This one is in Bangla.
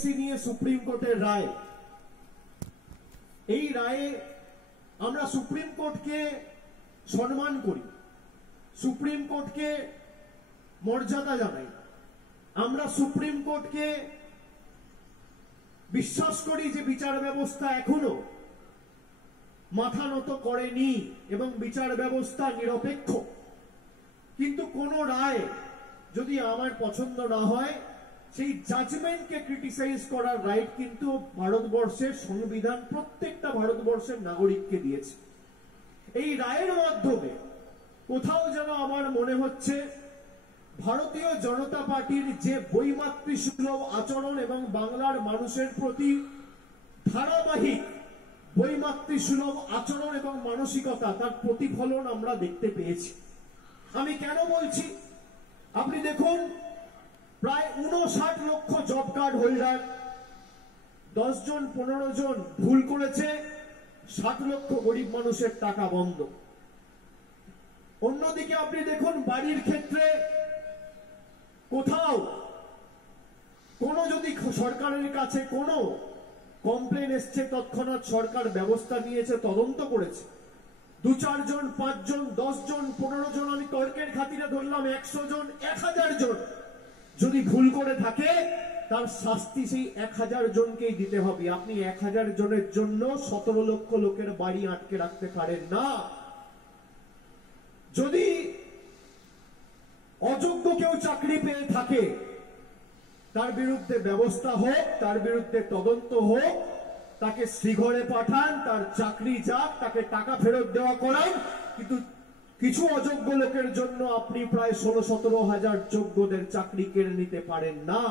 সিবিএসই নিয়ে সুপ্রিম কোর্টের রায়, এই রায়ে আমরা সুপ্রিম কোর্টকে সম্মান করি, সুপ্রিম কোর্টকে মর্যাদা জানাই, আমরা সুপ্রিম কোর্টকে বিশ্বাস করি যে বিচার ব্যবস্থা এখনো মাথা নত করেনি এবং বিচার ব্যবস্থা নিরপেক্ষ। কিন্তু কোন রায় যদি আমার পছন্দ না হয়, সেই জাজমেন্টকে ক্রিটিসাইজ করার রাইট কিন্তু ভারতবর্ষের সংবিধান প্রত্যেকটা ভারতবর্ষের নাগরিককে দিয়েছে। এই রায়ের মাধ্যমে কোথাও যেন আমার মনে হচ্ছে ভারতীয় জনতা পার্টির যে বৈমাতৃসুলভ আচরণ এবং বাংলার মানুষের প্রতি ধারাবাহিক বৈমাতৃসুলভ আচরণ এবং মানসিকতা, তার প্রতিফলন আমরা দেখতে পেয়েছি। আমি কেন বলছি, আপনি দেখুন, প্রায় 59 লক্ষ জব কার্ড হোল্ডার, 10 জন 15 জন ভুল করেছে, 60 লক্ষ গরিব মানুষের টাকা বন্ধ। অন্যদিকে আপনি দেখুন, বাড়ির ক্ষেত্রে কোথাও কোনো যদি সরকারের কাছে কোনো কমপ্লেন এসছে, তৎক্ষণাৎ সরকার ব্যবস্থা নিয়েছে, তদন্ত করেছে। 2-4 জন, 5 জন, 10 জন, 15 জন, আমি তর্কের খাতিরে ধরলাম 100 জন, 1000 জন যদি ভুল করে থাকে, তার শাস্তি সেই 1000 জনকেই দিতে হবে। আপনি 1000 জনের জন্য 17 লক্ষ লোকের বাড়ি আটকে রাখতে পারেন না। যদি অযোগ্য কেউ চাকরি পেয়ে থাকে, তার বিরুদ্ধে ব্যবস্থা হোক, তার বিরুদ্ধে তদন্ত হোক, তাকে শ্রীঘরে পাঠান, তার চাকরি যাক, তাকে টাকা ফেরত দেওয়া করান। কিন্তু কিছু অযোগ্য লোকের জন্য আপনি প্রায় 16-17 হাজার যোগ্যদের চাকরি কেড়ে নিতে পারেন না।